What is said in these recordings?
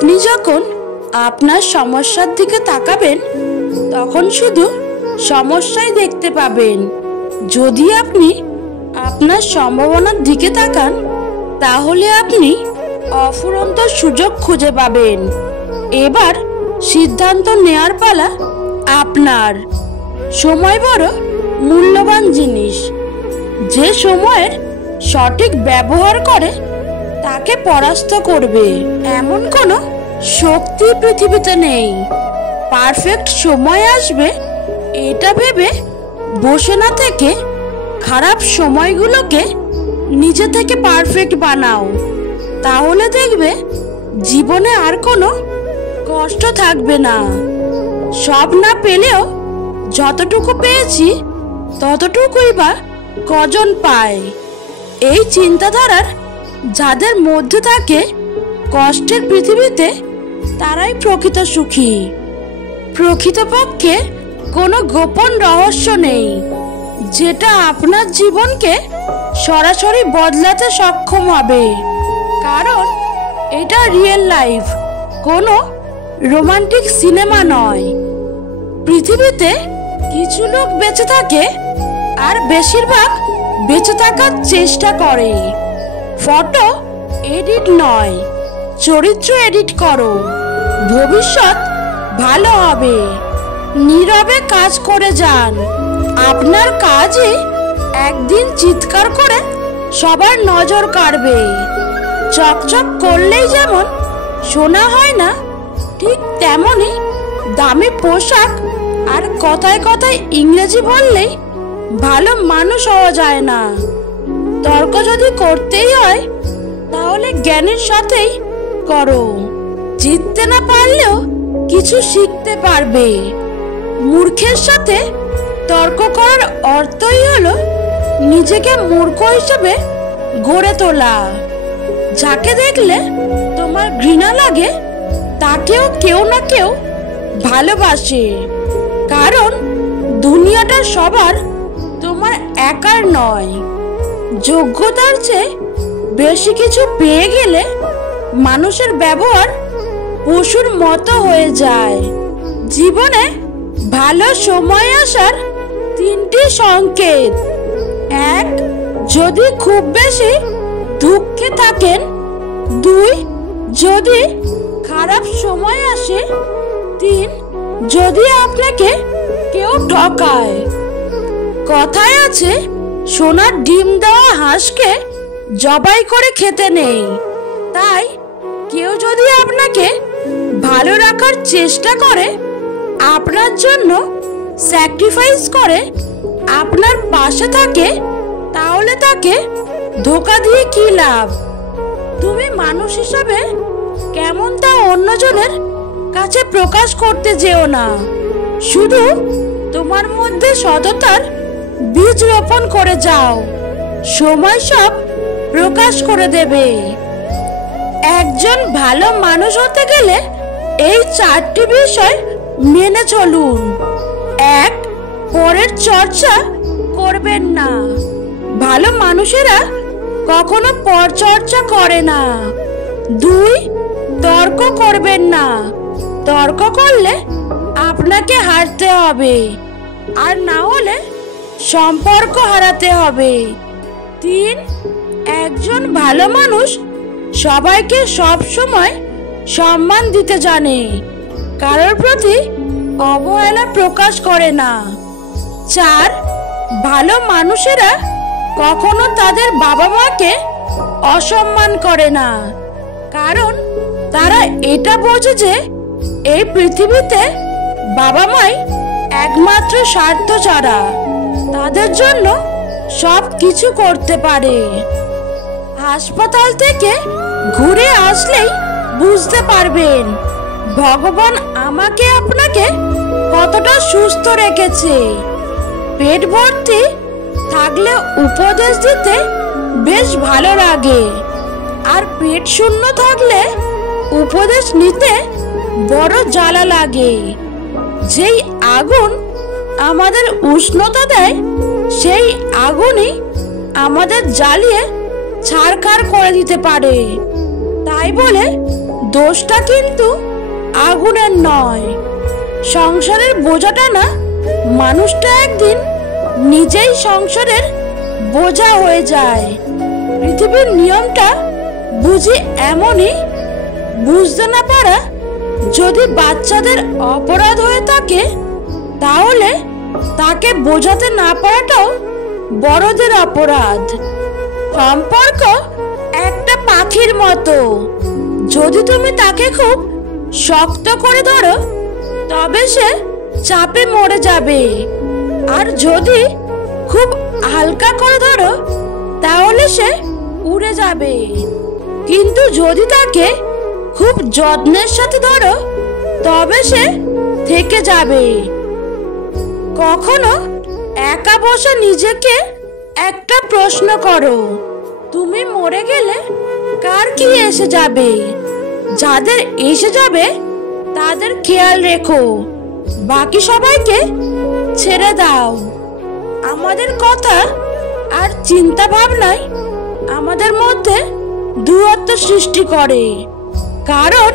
আপনি যখন আপনার সমস্যার দিকে তাকাবেন তখন শুধু সমস্যাই দেখতে পাবেন। যদি আপনি আপনার সম্ভাবনার দিকে তাকান তাহলে আপনি অফুরন্ত সুযোগ খুঁজে পাবেন। এবার সিদ্ধান্ত নেয়ার পালা আপনার। সময় বড় মূল্যবান জিনিস। যে সময়ের সঠিক ব্যবহার করে তাকে পরাস্ত করবে এমন কোনো শক্তি পৃথিবীতে নেই। পারফেক্ট সময় আসবে এটা ভেবে বসে না থেকে খারাপ সময়গুলোকে নিজে থেকে পারফেক্ট বানাও। তাহলে দেখবে জীবনে আর কোনো কষ্ট থাকবে না। সব না পেলেও যতটুকু পেয়েছি ততটুকুই বা কজন পায়। এই চিন্তাধারার যাদের মধ্যে থাকে কষ্টের পৃথিবীতে তারাই প্রকৃত সুখী। প্রকৃতপক্ষে কোনো গোপন রহস্য নেই যেটা আপনার জীবনকে সরাসরি বদলাতে সক্ষম হবে, কারণ এটা রিয়েল লাইফ, কোনো রোমান্টিক সিনেমা নয়। পৃথিবীতে কিছু লোক বেঁচে থাকে আর বেশিরভাগ বেঁচে থাকার চেষ্টা করে। ফটো এডিট নয়, চরিত্র এডিট করো। ভবিষ্যৎ ভালো হবে। নীরবে কাজ করে যান। আপনার কাজে একদিন চিৎকার করে সবার নজর কাড়বে। চকচক করলেই যেমন সোনা হয় না, ঠিক তেমনি দামি পোশাক আর কথায় কথায় ইংরেজি বললেই ভালো মানুষ হওয়া যায় না। তর্ক যদি করতেই হয় তাহলে জ্ঞানীর সাথেই করো। জিততে না পারলেও কিছু শিখতে পারবে। মূর্খের সাথে তর্ক করার অর্থই হলো নিজেকে মূর্খ হিসেবে গড়ে তোলা। যাকে দেখলে তোমার ঘৃণা লাগে তাকেও কেউ না কেউ ভালোবাসে, কারণ দুনিয়াটা সবার, তোমার একার নয়। যোগ্যতার চেয়ে বেশি কিছু পেয়ে গেলে মানুষের ব্যবহার পশুর মতো হয়ে যায়। জীবনে ভালো সময় আসার তিনটি সংকেত: 1. যদি খুব বেশি দুঃখে থাকেন। 2. যদি খারাপ সময় আসে। 3. যদি আপনাকে কেউ ঠকায়। কথায় আছে, সোনার ডিম দেওয়া হাঁসকে জবাই করে খেতে নেই। তাই কেউ যদি আপনাকে ভালো রাখার চেষ্টা করে, আপনার জন্য স্যাক্রিফাইস করে, আপনার পাশে থাকে, তাহলে তাকে ধোঁকা দিয়ে কি লাভ? তুমি মানুষ হিসাবে কেমন তা অন্যজনের কাছে প্রকাশ করতে যেও না। শুধু তোমার মধ্যে সততার বীজ রোপণ করে যাও। সময় সব প্রকাশ করে দেবে। একজন ভালো মানুষ হতে গেলে এই 4টি বিষয় মেনে চলুন। 1. পরের চর্চা করবেন না। ভালো মানুষেরা কখনো পরচর্চা করে না। 2. তর্ক করবেন না। তর্ক করলে আপনাকে হারতে হবে, আর না হলে সম্পর্ক হারাতে হবে। 3. একজন ভালো মানুষ সবাইকে সব সময় সম্মান দিতে জানে, কারোর প্রতি অবহেলা প্রকাশ করে না। 4. ভালো মানুষেরা কখনো তাদের বাবা মাকে অসম্মান করে না, কারণ তারা এটা বোঝে যে এই পৃথিবীতে বাবা মাই একমাত্র স্বার্থ ছাড়া তাদের জন্য সব কিছু করতে পারে। হাসপাতাল থেকে ঘুরে আসলেই বুঝতে পারবেন ভগবান আমাকে আপনাকে কতটা সুস্থ রেখেছে। পেট ভর্তি থাকলে উপদেশ দিতে বেশ ভালো লাগে, আর পেট শূন্য থাকলে উপদেশ নিতে বড় জ্বালা লাগে। যেই আগুন আমাদের উষ্ণতা দেয়, সেই আগুনই আমাদের জ্বালিয়ে ছারখার করে দিতে পারে। তাই বলে দোষটা কিন্তু আগুনের নয়, সংসারের বোঝাটা না মানুষটা একদিন নিজেই সংসারের বোঝা হয়ে যায়। পৃথিবীর নিয়মটা বুঝি এমনই, বুঝতে না পারা যদি বাচ্চাদের অপরাধ হয়ে থাকে, তাহলে তাকে বোঝাতে না পারাটাও বড়দের অপরাধ। সম্পর্ক একটা পাখির মতো, যদি তুমি তাকে খুব শক্ত করে ধরো তবে সে চাপে মরে যাবে, আর যদি খুব হালকা করে ধরো তাহলে সে উড়ে যাবে। কিন্তু যদি তাকে খুব যত্নের সাথে ধরো তবে সে থেকে যাবে। কখনো একা বসে নিজেকে একটা প্রশ্ন করো, তুমি মরে গেলে কার কি এসে যাবে? যাদের এসে যাবে তাদের খেয়াল রেখো, বাকি সবাইকে ছেড়ে দাও। আমাদের কথা আর চিন্তা ভাবনায় আমাদের মধ্যে দূরত্ব সৃষ্টি করে, কারণ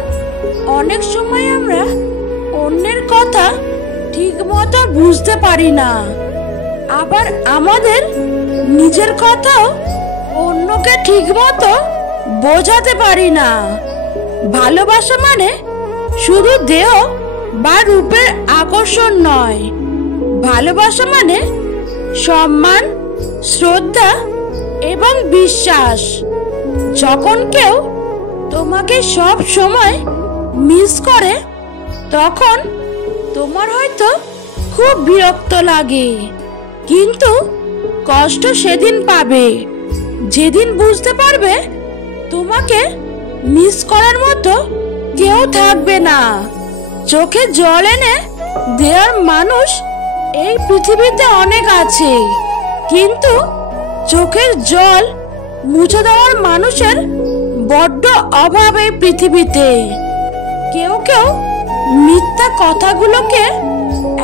অনেক সময় আমরা অন্যের কথা ঠিক মতো বুঝতে পারি না, আবার আমাদের নিজের কথাও অন্যকে ঠিক মতো বোঝাতে পারি না। ভালোবাসা মানে শুধু দেহ বা রূপের আকর্ষণ নয়, ভালোবাসা মানে সম্মান, শ্রদ্ধা এবং বিশ্বাস। যখন কেউ তোমাকে সব সময় মিস করে তখন তোমার হয়তো খুব বিরক্ত লাগে, কিন্তু কষ্ট সেদিন পাবে যেদিন বুঝতে পারবে তোমাকে মিস করার মতো কেউ থাকবে না। চোখে জল এনে দেওয়ার মানুষ এই পৃথিবীতে অনেক আছে, কিন্তু চোখের জল মুছে দেওয়ার মানুষের বড্ড অভাব এই পৃথিবীতে। কেউ কেউ মিথ্যা কথাগুলোকে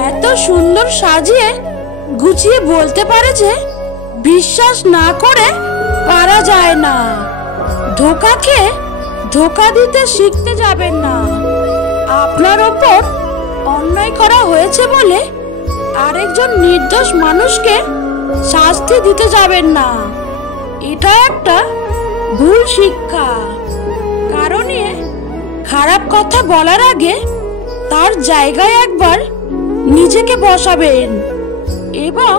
এত সুন্দর সাজিয়ে গুছিয়ে বলতে পারে যে বিশ্বাস না করে পারা যায় না। ধোঁকা খেয়ে ধোঁকা দিতে শিখতে যাবেন না। আপনার ওপর অন্যায় করা হয়েছে বলে আরেকজন নির্দোষ মানুষকে শাস্তি দিতে যাবেন না, এটা একটা ভুল শিক্ষা। কারণ খারাপ কথা বলার আগে তার জায়গায় একবার নিজেকে বসাবেন এবং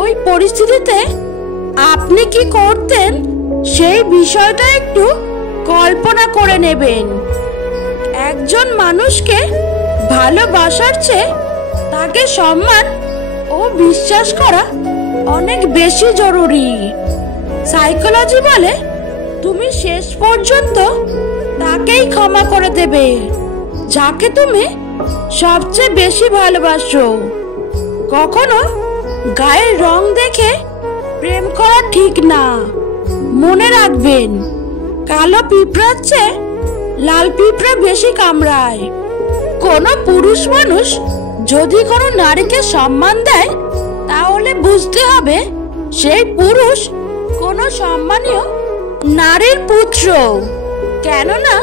ওই পরিস্থিতিতে আপনি কি করতেন সেই বিষয়টা একটু কল্পনা করে নেবেন। একজন মানুষকে ভালোবাসার চেয়ে তাকে সম্মান ও বিশ্বাস করা অনেক বেশি জরুরি। সাইকোলজি বলে তুমি শেষ পর্যন্ত তাকেই ক্ষমা করে দেবে যাকে তুমি সবচেয়ে বেশি ভালোবাসো। কখনো গায়ের রং দেখে প্রেম করা ঠিক না। মনে রাখবেন, কালো পিঁপড়ার চেয়ে লাল পিঁপড়া বেশি কামড়ায়। কোনো পুরুষ মানুষ যদি কোনো নারীকে সম্মান দেয় তাহলে বুঝতে হবে সেই পুরুষ কোনো সম্মানীয় নারীর পুত্র। কেননা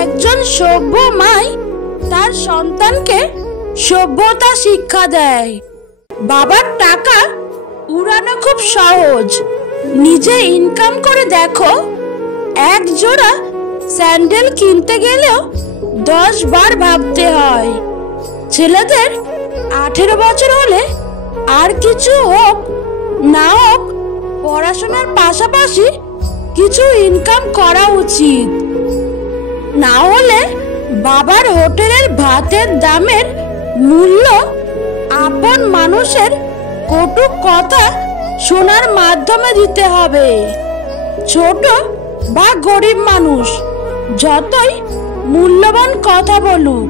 একজন সভ্য মাই তার সন্তানকে সভ্যতা শিক্ষা দেয়। বাবার টাকা উড়ানো খুব সহজ, নিজে ইনকাম করে দেখো। এক জোড়া স্যান্ডেল কিনতে গেলেও 10 বার ভাবতে হয়। ছেলেদের 18 বছর হলে আর কিছু হোক না হোক পড়াশোনার পাশাপাশি কিছু ইনকাম করা উচিত, না হলে বাবার হোটেলের ভাতের দামের মূল্য আপন মানুষের কটু কথা শোনার মাধ্যমে দিতে হবে। ছোট বা গরিব মানুষ যতই মূল্যবান কথা বলুক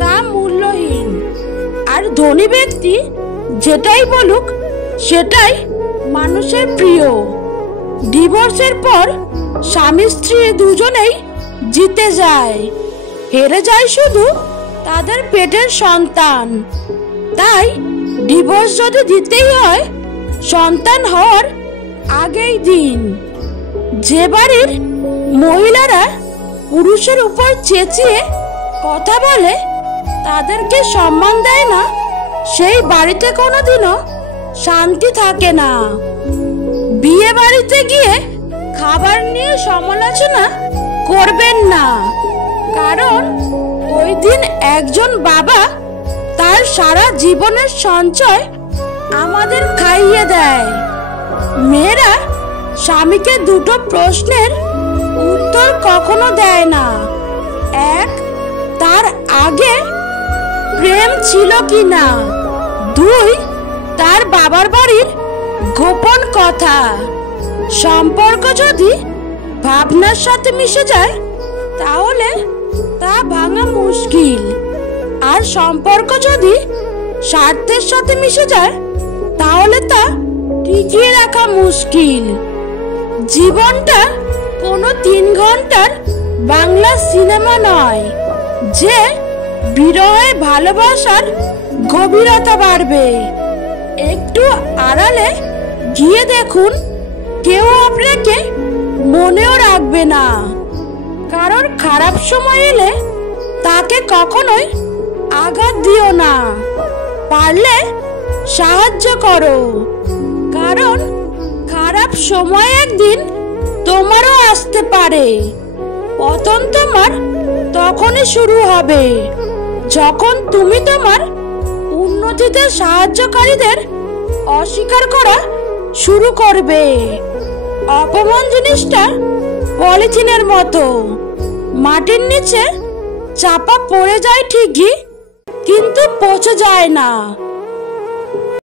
তা মূল্যহীন, আর ধনী ব্যক্তি যেটাই বলুক সেটাই মানুষের প্রিয়। ডিভোর্সের পর স্বামী স্ত্রী দুজনেই জিতে যায়, হেরে যায় শুধু তাদের পেটের সন্তান। তাই ডিভোর্স যদি দিতেই হয় সন্তান হওয়ার আগেই দিন। যে বাড়ির মহিলারা পুরুষের উপর চেঁচিয়ে কথা বলে, তাদেরকে সম্মান দেয় না, সেই বাড়িতে কোনোদিনও শান্তি থাকে না। বিয়ে বাড়িতে গিয়ে খাবার নিয়ে সমালোচনা করবেন না, কারণ ওই দিন একজন বাবা তার সারা জীবনের সঞ্চয় আমাদের খাইয়ে দেয়। মেয়েরা স্বামীকে দুটো প্রশ্নের উত্তর কখনো দেয় না। এক, তার আগে প্রেম ছিল কি না। দুই, তার বাবার বাড়ির গোপন কথা। সম্পর্ক যদি ভাবনার সাথে মিশে যায় তাহলে তা ভাঙা মুশকিল, আর সম্পর্ক যদি স্বার্থের সাথে মিশে যায় তাহলে তা টিকিয়ে রাখা মুশকিল। জীবনটা কোনো 3 ঘন্টার বাংলা সিনেমা নয় যে বিরহে ভালোবাসার গভীরতা বাড়বে। একটু আড়ালে গিয়ে দেখুন, কেউ আপনাকে মনেও রাখবে না। কারোর খারাপ সময় এলে তাকে কখনোই আঘাত দিও না, পারলে সাহায্য করো, কারণ খারাপ সময় একদিন তোমারও আসতে পারে। পতন তোমার তখনই শুরু হবে যখন তুমি তোমার উন্নতিতে সাহায্যকারীদের অস্বীকার করা শুরু করবে। অপমান জিনিসটা পলিথিনের মতো, মাটির নিচে চাপা পড়ে যায় ঠিকই, কিন্তু পচে যায় না।